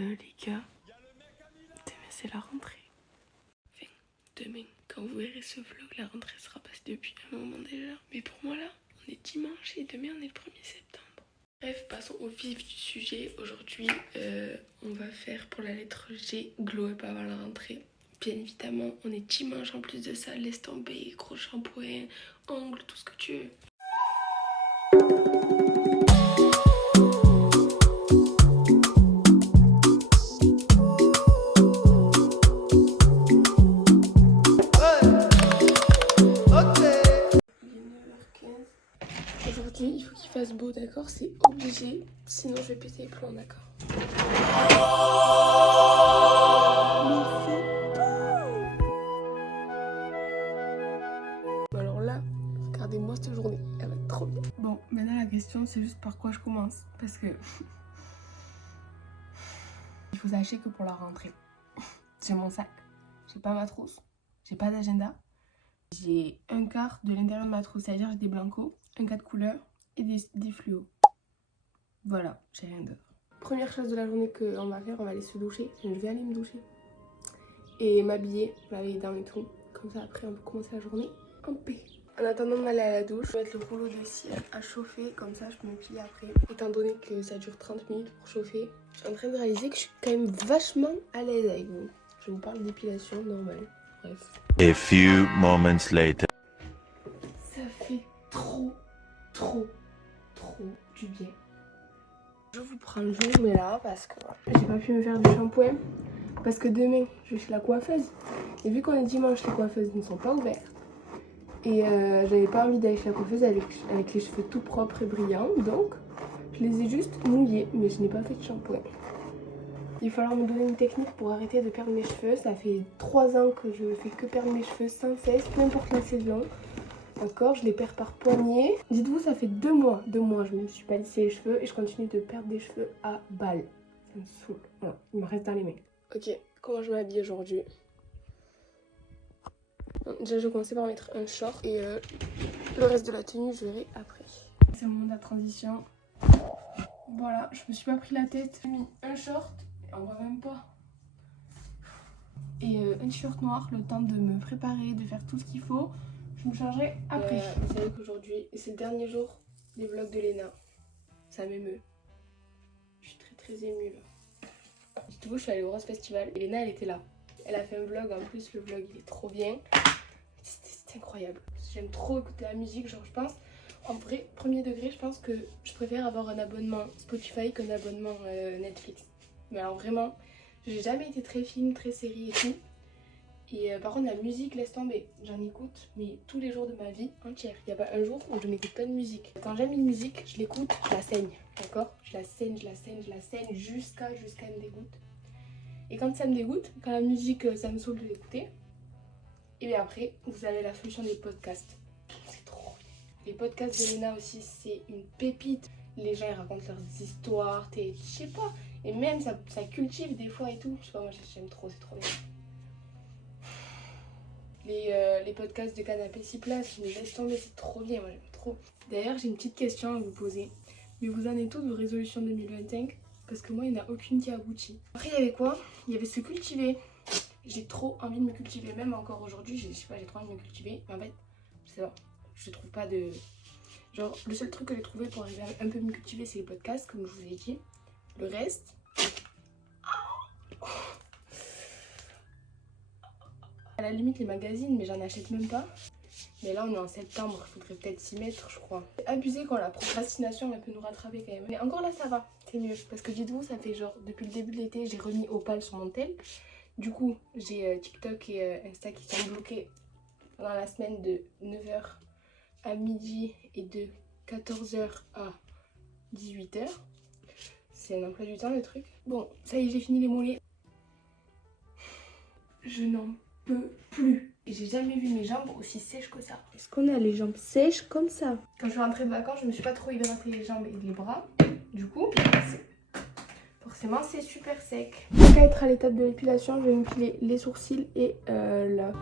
Les gars, demain c'est la rentrée. Enfin, demain, quand vous verrez ce vlog, la rentrée sera passée depuis un moment déjà. Mais pour moi là, on est dimanche et demain on est le 1er septembre. Bref, passons au vif du sujet. Aujourd'hui, on va faire pour la lettre G, glow up avant la rentrée. Bien évidemment, on est dimanche en plus de ça, laisse tomber, gros shampoing, ongles, tout ce que tu veux. Aujourd'hui, il faut qu'il fasse beau, d'accord? C'est obligé, sinon je vais péter les plombs, d'accord? Alors là, regardez-moi cette journée, elle va être trop bien. Bon, maintenant la question c'est juste par quoi je commence, parce que il faut sachez que pour la rentrée, j'ai mon sac, j'ai pas ma trousse, j'ai pas d'agenda, j'ai un quart de l'intérieur de ma trousse, c'est-à-dire j'ai des blancos, un quart de couleur et des fluos. Voilà, j'ai rien d'autre. Première chose de la journée qu'on va faire, on va aller se doucher. Je vais aller me doucher et m'habiller, laver les dents et tout. Comme ça après on peut commencer la journée en paix. En attendant d'aller à la douche, je vais mettre le rouleau de cire à chauffer, comme ça je peux me plier après. Étant donné que ça dure 30 minutes pour chauffer, je suis en train de réaliser que je suis quand même vachement à l'aise avec vous. Je vous parle d'épilation normale, bref. A few moments later. Ça fait trop du bien. Je vous prends le jour là parce que j'ai pas pu me faire du shampoing parce que demain je vais chez la coiffeuse et vu qu'on est dimanche, les coiffeuses ne sont pas ouvertes et j'avais pas envie d'aller chez la coiffeuse avec les cheveux tout propres et brillants, donc je les ai juste mouillés mais je n'ai pas fait de shampoing. Il va falloir me donner une technique pour arrêter de perdre mes cheveux. Ça fait 3 ans que je fais que perdre mes cheveux sans cesse, peu importe la saison. D'accord, je les perds par poignée. Dites-vous, ça fait 2 mois, je me suis pas lissé les cheveux et je continue de perdre des cheveux à balles. Ça me saoule. Voilà, il me reste dans les mains. Ok, comment je m'habille aujourd'hui? Déjà, je vais commencer par mettre un short et le reste de la tenue, je verrai après. C'est le moment de la transition. Voilà, je me suis pas pris la tête. J'ai mis un short, on voit même pas. Et un t-shirt noir, le temps de me préparer, de faire tout ce qu'il faut. Je me changerai après. Vous savez qu'aujourd'hui, c'est le dernier jour des vlogs de Léna. Ça m'émeut. Je suis très émue là. Dites-vous, je suis allée au Rose Festival et Léna, elle était là. Elle a fait un vlog, en plus le vlog il est trop bien. C'est incroyable. J'aime trop écouter la musique, genre je pense, en vrai, premier degré, je pense que je préfère avoir un abonnement Spotify qu'un abonnement Netflix. Mais alors vraiment, j'ai jamais été très film, très série et tout. Et par contre la musique, laisse tomber, j'en écoute mais tous les jours de ma vie entière. Il n'y a pas un jour où je n'écoute pas de musique. Quand j'aime une musique, je l'écoute, je la saigne, d'accord? Je la saigne jusqu'à elle me dégoûte. Et quand ça me dégoûte, quand la musique ça me saoule de l'écouter, et bien après vous avez la solution des podcasts. C'est trop bien. Les podcasts de Léna aussi, c'est une pépite. Les gens ils racontent leurs histoires, je sais pas. Et même ça cultive des fois et tout. Je sais pas, moi j'aime trop, c'est trop bien. Les podcasts de Canapé 6 places, je me laisse tomber, c'est trop bien, moi j'aime trop. D'ailleurs, j'ai une petite question à vous poser. Mais vous en êtes toutes vos résolutions 2025? Parce que moi, il n'y en a aucune qui a abouti. Après, il y avait quoi? Il y avait se cultiver. J'ai trop envie de me cultiver, même encore aujourd'hui, je sais pas, j'ai trop envie de me cultiver. Mais en fait, je sais pas, je trouve pas de... Genre, le seul truc que j'ai trouvé pour arriver à un peu me cultiver, c'est les podcasts, comme je vous ai dit. Le reste... À la limite les magazines, mais j'en achète même pas. Mais là on est en septembre, il faudrait peut-être s'y mettre je crois. C'est abusé quand la procrastination elle peut nous rattraper quand même. Mais encore là ça va, c'est mieux. Parce que dites-vous, ça fait genre depuis le début de l'été j'ai remis Opal sur mon tel. Du coup j'ai TikTok et Insta qui sont bloqués pendant la semaine de 9h à midi et de 14h à 18h. C'est un emploi du temps le truc. Bon, ça y est, j'ai fini les mollets. Je n'en peux plus. Et j'ai jamais vu mes jambes aussi sèches que ça. Est-ce qu'on a les jambes sèches comme ça? Quand je suis rentrée de vacances, je me suis pas trop hydratée les jambes et les bras. Du coup, forcément, c'est super sec. Donc à être à l'étape de l'épilation, je vais me piler les sourcils et là.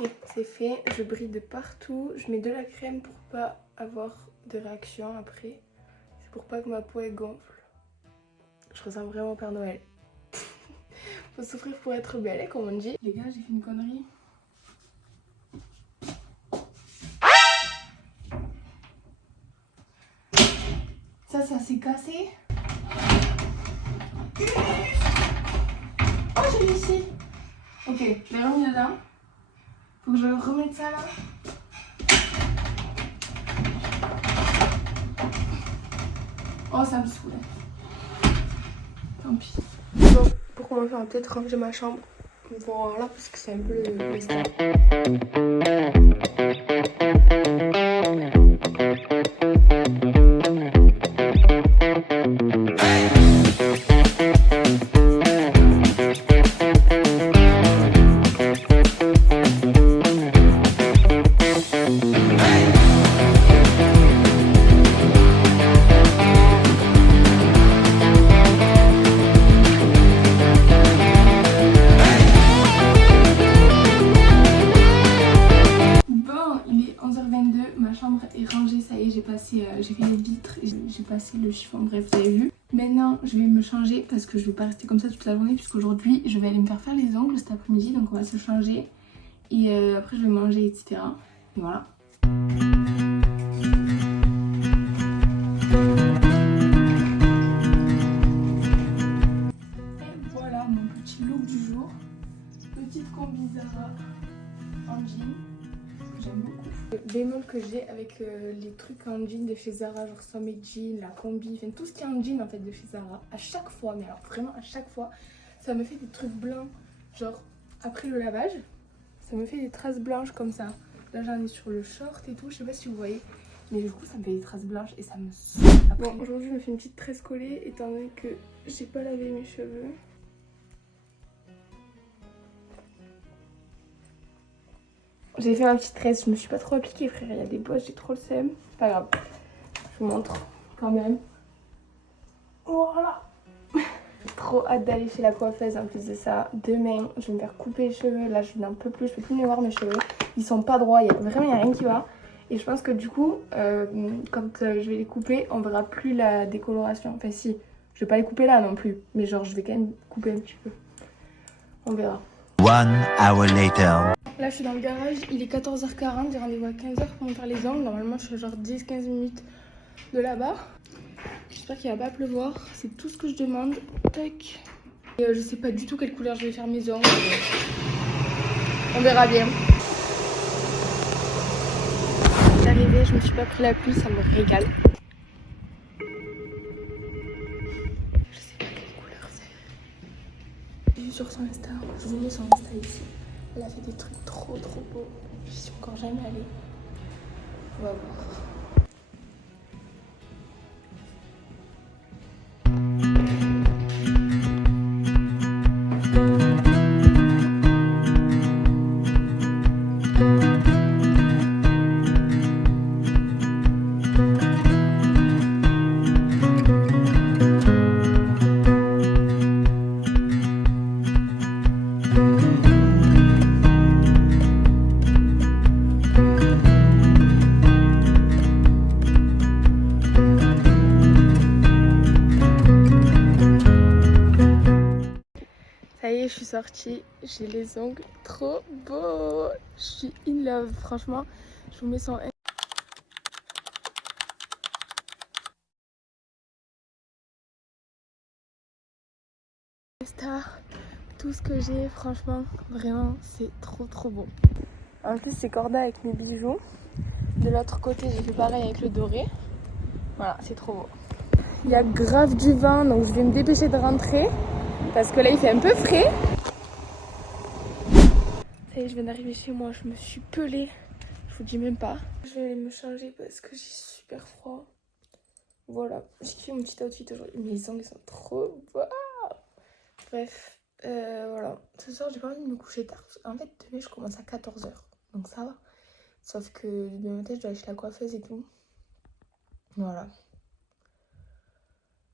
Ok, c'est fait. Je brille de partout. Je mets de la crème pour pas avoir de réaction après. C'est pour pas que ma peau elle gonfle. Je ressemble vraiment au Père Noël. Faut souffrir pour être belle, hein, comme on dit. Les gars, j'ai fait une connerie. Ça s'est cassé. Oh, j'ai réussi. Ok, je l'ai remis dedans. Faut que je remette ça là. Oh, ça me saoule. Tant pis. Bon, pour commencer, on va peut-être ranger ma chambre. Voilà, parce que c'est un peu le stade. Ma chambre est rangée, ça y est, j'ai fait les vitres, j'ai passé le chiffon, bref, vous avez vu. Maintenant, je vais me changer parce que je vais pas rester comme ça toute la journée puisqu'aujourd'hui, je vais aller me faire les ongles cet après-midi, donc on va se changer. Et après, je vais manger, etc. Et voilà. Et voilà mon petit look du jour. Petite combi Zara en jean. J'aime beaucoup. Le bémol que j'ai avec les trucs en jean de chez Zara, genre Sommet Jean, la combi, enfin tout ce qui est en jean en fait de chez Zara, à chaque fois, mais alors vraiment à chaque fois, ça me fait des trucs blancs, genre après le lavage, ça me fait des traces blanches comme ça. Là j'en ai sur le short et tout, je sais pas si vous voyez, mais du coup ça me fait des traces blanches et ça me saoule. Bon, aujourd'hui je me fais une petite tresse collée étant donné que j'ai pas lavé mes cheveux. J'ai fait ma petite tresse, je me suis pas trop appliquée frère, il y a des bottes, j'ai trop le seum. Pas grave, je vous montre quand même. Voilà. J'ai trop hâte d'aller chez la coiffeuse en plus de ça. Demain, je vais me faire couper les cheveux, là je n'en peux plus, je peux plus les voir mes cheveux. Ils sont pas droits, vraiment il n'y a rien qui va. Et je pense que du coup, quand je vais les couper, on verra plus la décoloration. Enfin si, je vais pas les couper là non plus, mais genre je vais quand même couper un petit peu. On verra. 1 hour later. Là je suis dans le garage, il est 14h40, j'ai rendez-vous à 15h pour me faire les ongles. Normalement je suis genre 10-15 minutes de là-bas. J'espère qu'il va pas pleuvoir, c'est tout ce que je demande. Tac. Et je sais pas du tout quelle couleur je vais faire mes ongles. On verra bien. Je suis arrivée, je me suis pas pris la pluie, ça me régale. Je sais pas quelle couleur c'est. J'ai vu sur son Insta, je vous mets son Insta ici. Elle a fait des trucs trop beaux. J'y suis encore jamais allée. On va voir. Ça y est, je suis sortie, j'ai les ongles trop beaux. Je suis in love, franchement. Je vous mets son Insta, tout ce que j'ai, franchement, vraiment, c'est trop beau. En plus, c'est corda avec mes bijoux. De l'autre côté, j'ai fait pareil avec le doré. Voilà, c'est trop beau. Il y a grave du vent, donc je vais me dépêcher de rentrer. Parce que là, il fait un peu frais. Ça y est, je viens d'arriver chez moi, je me suis pelée. Je vous dis même pas. Je vais aller me changer parce que j'ai super froid. Voilà, j'ai kiffé mon petit outfit aujourd'hui. Mes ongles sont trop beaux. Bref, voilà. Ce soir, j'ai pas envie de me coucher tard. En fait, demain, je commence à 14h. Donc ça va. Sauf que demain matin, je dois aller chez la coiffeuse et tout. Voilà.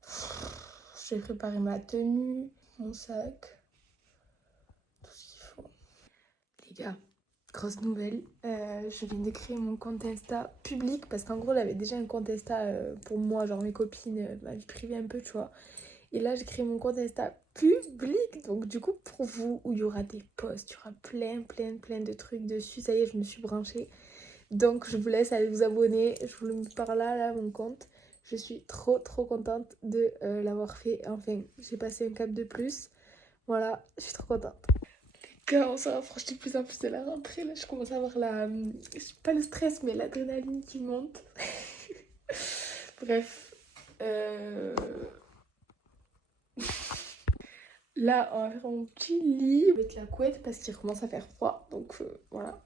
Je vais préparer ma tenue, mon sac. Tout ce qu'il faut. Les gars, Grosse nouvelle, je viens de créer mon compte Insta public parce qu'en gros j'avais déjà un compte Insta pour moi, genre mes copines, ma vie privée un peu, tu vois. Et là j'ai créé mon compte Insta public, donc du coup pour vous, où il y aura des posts, il y aura plein de trucs dessus. Ça y est, je me suis branchée. Donc je vous laisse aller vous abonner, je vous le mets par là mon compte. Je suis trop contente de l'avoir fait. Enfin, j'ai passé un cap de plus. Voilà, je suis trop contente. Quand on se rapproche de plus en plus de la rentrée, là, je commence à avoir pas le stress, mais l'adrénaline qui monte. Bref. Là, on va faire mon petit lit avec la couette parce qu'il commence à faire froid. Donc voilà.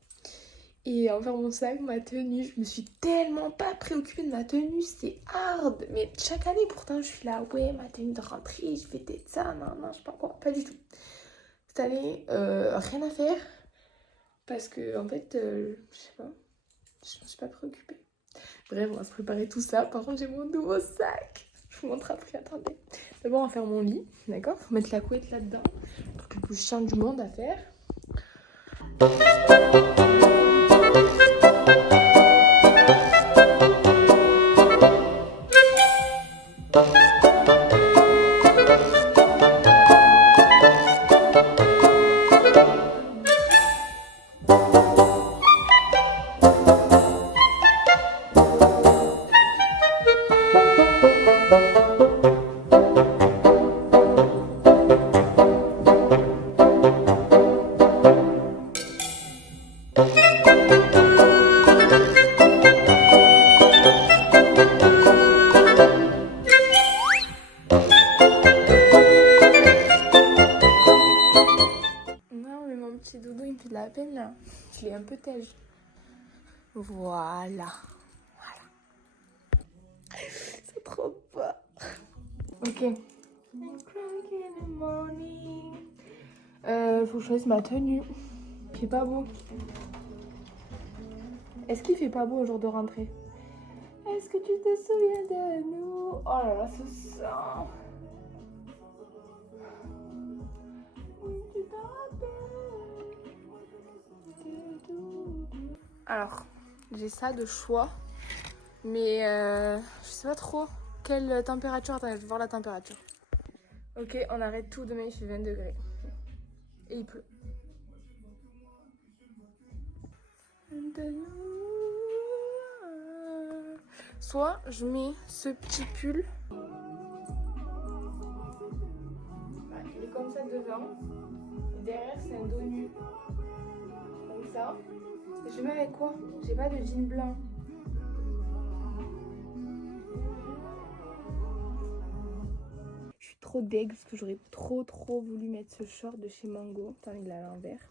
Et on va faire mon sac, ma tenue. Je me suis tellement pas préoccupée de ma tenue, c'est hard. Mais chaque année, pourtant, je suis là, ouais, ma tenue de rentrée, je vais être ça, non, je sais pas quoi. Pas du tout. Cette année, rien à faire. Parce que, en fait, je sais pas, je me suis pas préoccupée. Bref, on va se préparer tout ça. Par contre, j'ai mon nouveau sac. Je vous montre après, attendez. D'abord, on va faire mon lit, d'accord? Faut mettre la couette là-dedans. Pour le plus chiant du monde à faire. Non, mais mon petit doudou, il me fait de la peine là. Je l'ai un peu têche. Voilà. C'est trop bas. Ok. Faut que je choisisse ma tenue. Il fait pas beau. Est-ce qu'il fait pas beau au jour de rentrée? Est-ce que tu te souviens de nous? Oh là là, ce sang. Oui, tu t'en rappelles. Alors, j'ai ça de choix. Mais je sais pas trop quelle température. Attendez, je vais voir la température. Ok, on arrête tout. Demain, il fait 20 degrés. Et il pleut. Soit je mets ce petit pull. Il est comme ça devant. Et derrière, c'est un dos nu. Comme ça. Et je mets avec quoi? J'ai pas de jean blanc. Je suis trop deg parce que j'aurais trop voulu mettre ce short de chez Mango. Attends, il est à l'envers.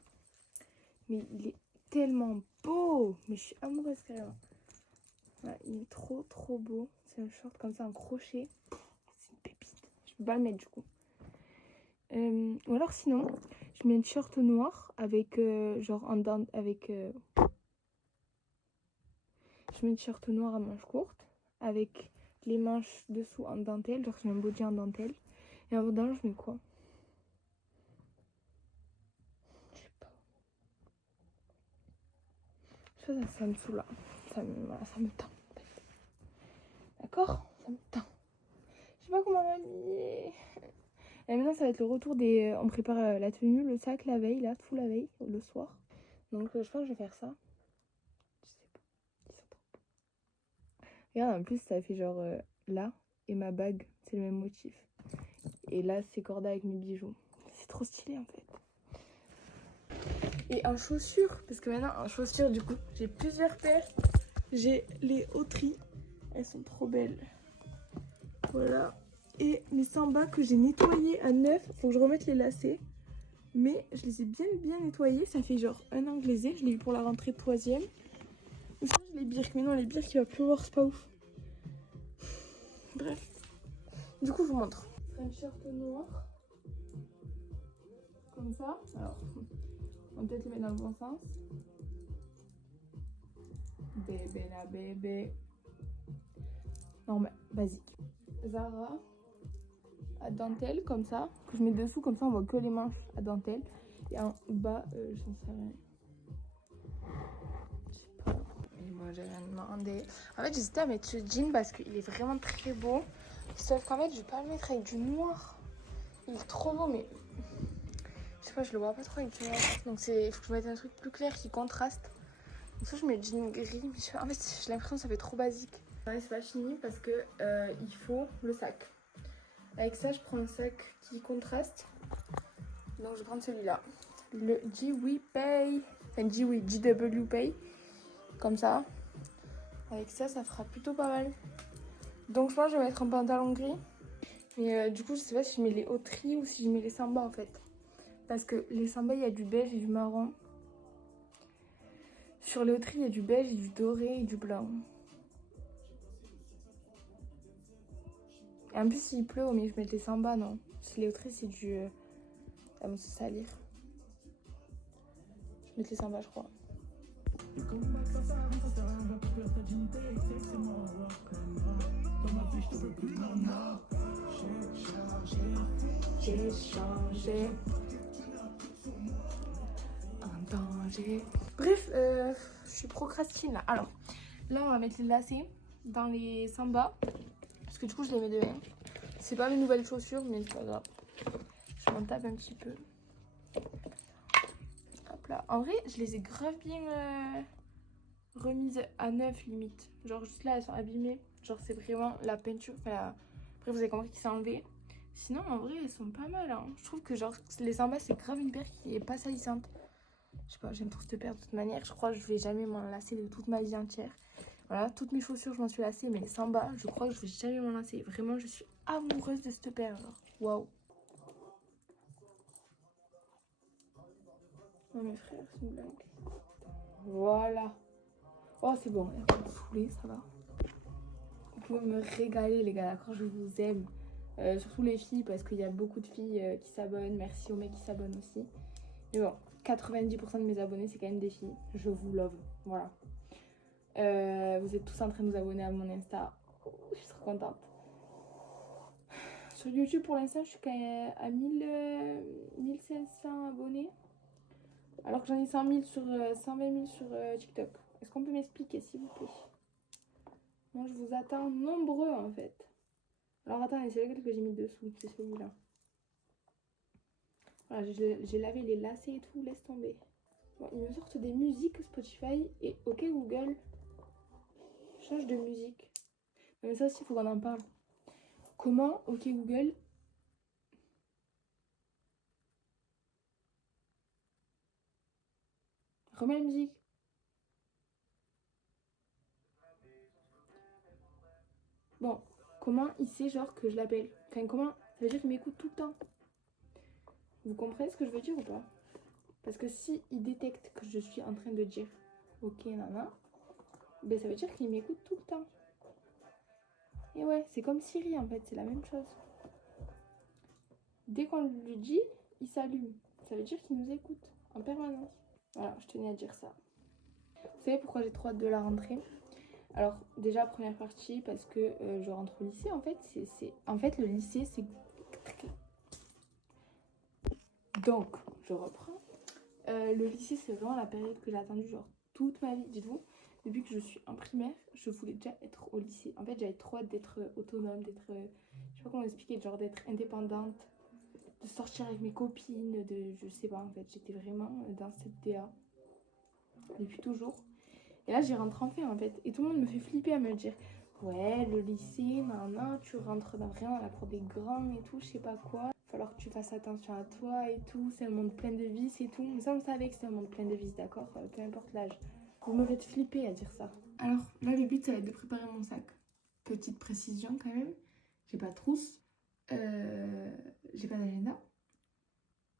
Mais il est tellement beau. Mais je suis amoureuse carrément. Voilà, il est trop beau. C'est un short comme ça en crochet. C'est une pépite. Je peux pas le mettre du coup. Ou alors sinon, je mets un short noir avec genre en dent avec. Je mets un short noir à manches courtes avec les manches dessous en dentelle. Genre je mets un body en dentelle. Et en dedans, je mets quoi? Je sais pas. Ça me saoule là. Ça me tend. D'accord? Ça me tend. Je sais pas comment m'habiller. Et maintenant, ça va être le retour des. On prépare la tenue, le sac la veille, là, tout la veille, le soir. Donc, je pense que je vais faire ça. Je sais pas. Ils sont trop beaux. Regarde, en plus, ça fait genre là, et ma bague, c'est le même motif. Et là, c'est cordé avec mes bijoux. C'est trop stylé en fait. Et en chaussures, parce que maintenant, en chaussures, du coup, j'ai plusieurs paires. J'ai les Autry. Elles sont trop belles. Voilà. Et mes sambas que j'ai nettoyés à neuf. Faut que je remette les lacets. Mais je les ai bien nettoyés. Ça fait genre un an que je les ai. Je l'ai eu pour la rentrée de 3e. Ou sinon j'ai les birks. Mais non, les birks, il va pleuvoir, c'est pas ouf. Bref. Du coup, je vous montre. Un shirt noir. Comme ça. Alors, on va peut-être le mettre dans le bon sens. Bébé la bébé. Normal, basique. Zara. À dentelle, comme ça. Que je mets dessous, comme ça on voit que les manches à dentelle. Et en bas, j'en sais rien. j'ai rien demandé. En fait, j'hésitais à mettre ce jean parce qu'il est vraiment très beau. Sauf qu'en fait, je vais pas le mettre avec du noir. Il est trop beau, mais je sais pas, je le vois pas trop avec du noir. Donc il faut que je mette un truc plus clair qui contraste. Donc ça, je mets le jean gris. Mais en fait, j'ai l'impression que ça fait trop basique. Ouais, c'est pas fini parce que il faut le sac. Avec ça, je prends un sac qui contraste. Donc je vais prendre celui-là. Le GW Pay. Enfin, GW Pay. Comme ça. Avec ça, ça fera plutôt pas mal. Donc je pense que je vais mettre un pantalon gris. Mais du coup, je sais pas si je mets les Autry ou si je mets les Samba en fait. Parce que les Samba, il y a du beige et du marron. Sur les Autry, il y a du beige et du doré et du blanc. Et en plus, s'il pleut, mais je mets les Samba, non. Si les Autry, c'est du... ça va me salir. Je mets les Samba, je crois. J'ai changé en danger. Bref, je suis procrastine là. Alors, là on va mettre les lacets dans les Samba. Parce que du coup je les mets demain. C'est pas mes nouvelles chaussures, mais c'est pas grave. Je m'en tape un petit peu. Hop là. En vrai, je les ai grave bien remises à neuf limite. Genre juste là, elles sont abîmées. Genre c'est vraiment la peinture. Enfin, après vous avez compris qu'ils s'est enlevé. Sinon, en vrai, elles sont pas mal. Hein. Je trouve que genre les Samba, c'est grave une paire qui est pas salissante. Je sais pas, j'aime trop cette paire de toute manière. Je crois que je vais jamais m'en lasser de toute ma vie entière. Voilà, toutes mes chaussures, je m'en suis lassée. Mais les Samba, je crois que je vais jamais m'en lasser. Vraiment, je suis amoureuse de cette paire. Waouh. Oh, mes frères, c'est une blague. Voilà. Oh, c'est bon. Il n'y a pas de foulée, ça va. Vous pouvez me régaler, les gars. D'accord, je vous aime. Surtout les filles, parce qu'il y a beaucoup de filles qui s'abonnent. Merci aux mecs qui s'abonnent aussi. Mais bon, 90% de mes abonnés, c'est quand même des filles. Je vous love. Voilà. Vous êtes tous en train de vous abonner à mon Insta. Oh, je suis trop contente. Sur YouTube, pour l'instant, je suis quand même à 1500 abonnés. Alors que j'en ai 100 000 sur, 120 000 sur TikTok. Est-ce qu'on peut m'expliquer, s'il vous plaît? Moi, je vous attends nombreux, en fait. Alors, attendez, c'est lequel que j'ai mis dessous? C'est celui-là. Voilà, j'ai lavé les lacets et tout. Laisse tomber. Bon, ils me sortent des musiques Spotify. Et OK, Google, change de musique. Non, mais ça aussi, il faut qu'on en parle. Comment, OK, Google... remets la musique. Bon, comment il sait genre que je l'appelle? Enfin, comment? Ça veut dire qu'il m'écoute tout le temps. Vous comprenez ce que je veux dire ou pas? Parce que si il détecte que je suis en train de dire OK, nana, ben ça veut dire qu'il m'écoute tout le temps. Et ouais, c'est comme Siri en fait, c'est la même chose. Dès qu'on lui dit, il s'allume. Ça veut dire qu'il nous écoute en permanence. Voilà, je tenais à dire ça. Vous savez pourquoi j'ai trop hâte de la rentrée? Alors déjà première partie parce que je rentre au lycée en fait. En fait le lycée c'est... Donc je reprends. Le lycée c'est vraiment la période que j'ai attendue genre toute ma vie. Dites-vous, depuis que je suis en primaire, je voulais déjà être au lycée. En fait j'avais trop hâte d'être autonome, d'être... je sais pas comment expliquer, genre d'être indépendante, de sortir avec mes copines, de... je sais pas en fait. J'étais vraiment dans cette DA depuis toujours. Et là, j'y rentre enfin en fait. Et tout le monde me fait flipper à me dire ouais, le lycée, nan, tu rentres vraiment dans la cour des grands et tout, je sais pas quoi. Il va falloir que tu fasses attention à toi et tout. C'est un monde plein de vices et tout. Mais ça, on savait que c'était un monde plein de vices, d'accord? Peu importe l'âge. Vous me faites flipper à dire ça. Alors là, le but, ça va être de préparer mon sac. Petite précision quand même. J'ai pas de trousse. J'ai pas d'agenda.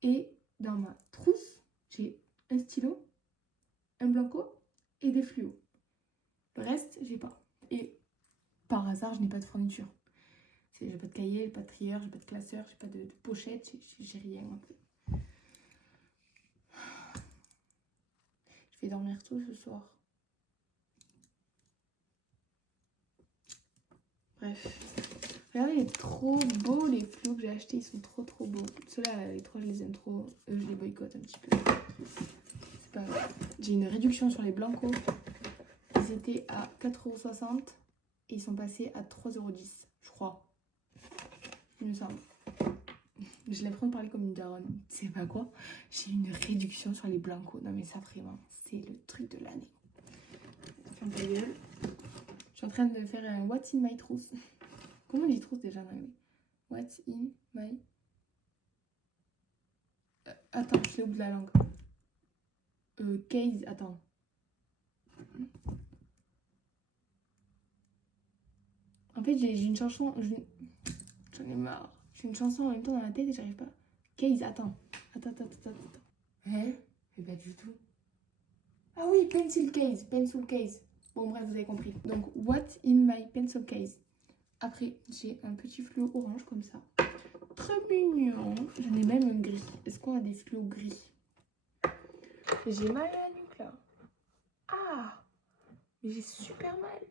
Et dans ma trousse, j'ai un stylo, un blanco et des fluos. Le reste, j'ai pas. Et par hasard, je n'ai pas de fourniture. J'ai pas de cahier, j'ai pas de trieur, j'ai pas de classeur, j'ai pas de pochette, j'ai rien en fait. Je vais dormir tôt ce soir. Bref. Regardez, il est trop beau les fluos que j'ai achetés, ils sont trop beaux. Ceux-là, les trois, je les aime trop. Eux, je les boycotte un petit peu. C'est pas grave. J'ai une réduction sur les blancos. ils étaient à 4,60 € et ils sont passés à 3,10 €, je crois. Il me semble. J'ai l'impression de parler comme une daronne. Tu sais pas quoi? J'ai une réduction sur les blancos. Non mais ça vraiment, c'est le truc de l'année. Ferme ta gueule. Je suis en train de faire un What's in my trousse. Comment on dit trousse déjà en anglais? What's in my... attends, je l'ai au bout de la langue. Case, attends. En fait, j'ai une chanson... J'en ai marre. J'ai une chanson en même temps dans la tête et j'arrive pas. Case, attends. Attends. Hein? Mais pas du tout. Ah oui, pencil case. Bon, bref, vous avez compris. Donc, what's in my pencil case? Après, j'ai un petit fluo orange comme ça. Très mignon. J'en ai même un gris. Est-ce qu'on a des fluos gris? J'ai mal à la nuque là. Ah! Mais j'ai super mal.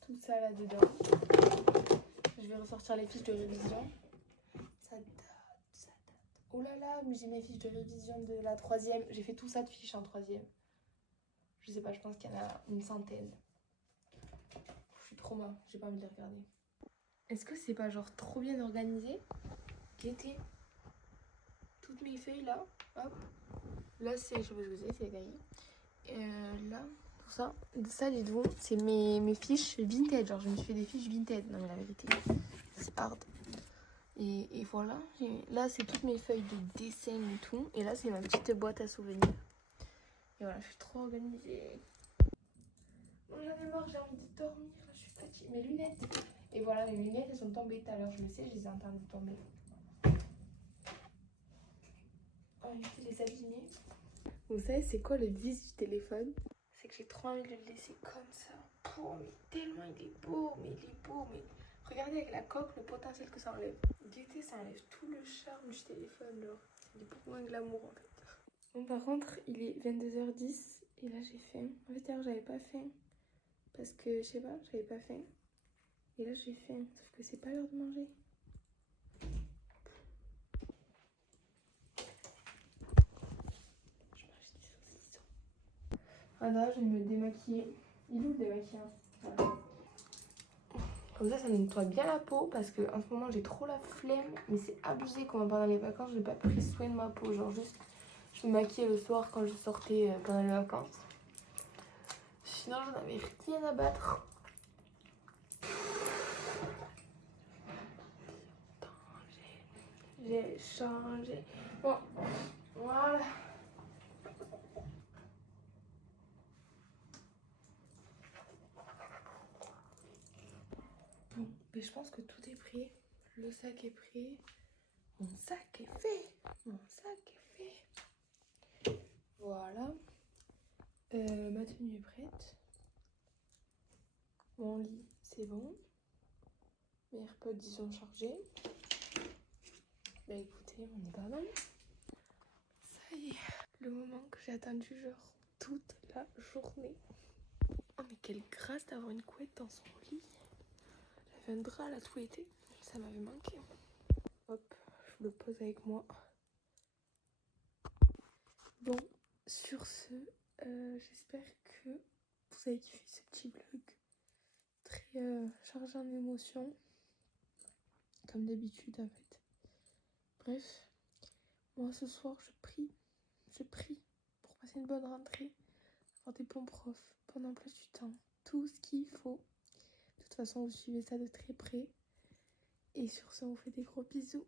Tout ça là-dedans. Je vais ressortir les fiches de révision. Ça date. Oh là là, mais j'ai mes fiches de révision de la 3e. J'ai fait tout ça de fiches en 3e. Je sais pas, je pense qu'il y en a une centaine. Je suis trop mal, j'ai pas envie de les regarder. Est-ce que c'est pas genre trop bien organisé? Guettez. Toutes mes feuilles là, hop. Là c'est, je sais pas ce que c'est les cahiers. Là, tout ça. Ça, dites-vous, c'est mes fiches vintage. Genre je me suis fait des fiches vintage. Non mais la vérité, c'est hard. Et voilà, là c'est toutes mes feuilles de dessin et tout. Et là c'est ma petite boîte à souvenirs. Et voilà, je suis trop organisée. Bon, j'en ai marre, j'ai envie de dormir. Là, je suis fatiguée. Mes lunettes. Et voilà, mes lunettes elles sont tombées tout à l'heure. Je le sais, je les ai entendues tomber. Oh, je vais les abîmer. Vous savez, c'est quoi le vice du téléphone? C'est que j'ai trop envie de le laisser comme ça. Oh, mais tellement il est beau, mais regardez avec la coque le potentiel que ça enlève. D'été, ça enlève tout le charme du téléphone, là. Il est beaucoup moins glamour en fait. Bon, par contre, il est 22h10 et là j'ai faim. En fait, hier j'avais pas faim parce que je sais pas, j'avais pas faim. Et là j'ai faim, sauf que c'est pas l'heure de manger. Je mange des saucissons. Ah là, je vais me démaquiller. Il est où le démaquillant? Voilà. Comme ça me nettoie bien la peau parce que en ce moment j'ai trop la flemme. Mais c'est abusé comment pendant les vacances j'ai pas pris soin de ma peau. Genre juste je me maquillais le soir quand je sortais pendant les vacances. Sinon j'en avais rien à battre. J'ai changé. Bon, voilà. Bon, mais je pense que tout est prêt. Le sac est prêt. Mon sac est fait. Voilà. Ma tenue est prête. Mon lit, c'est bon. Mes AirPods, ils sont chargés. Bah écoutez, on est pas mal. Ça y est, le moment que j'ai attendu genre toute la journée. Oh mais quelle grâce d'avoir une couette dans son lit. J'avais un drap là tout l'été, ça m'avait manqué. Hop, je vous le pose avec moi. Bon, sur ce, j'espère que vous avez kiffé ce petit vlog. Très chargé en émotions. Comme d'habitude en fait. Bref, moi ce soir je prie pour passer une bonne rentrée, avoir des bons profs, bon emploi du temps, tout ce qu'il faut. De toute façon, vous suivez ça de très près. Et sur ce, on vous fait des gros bisous.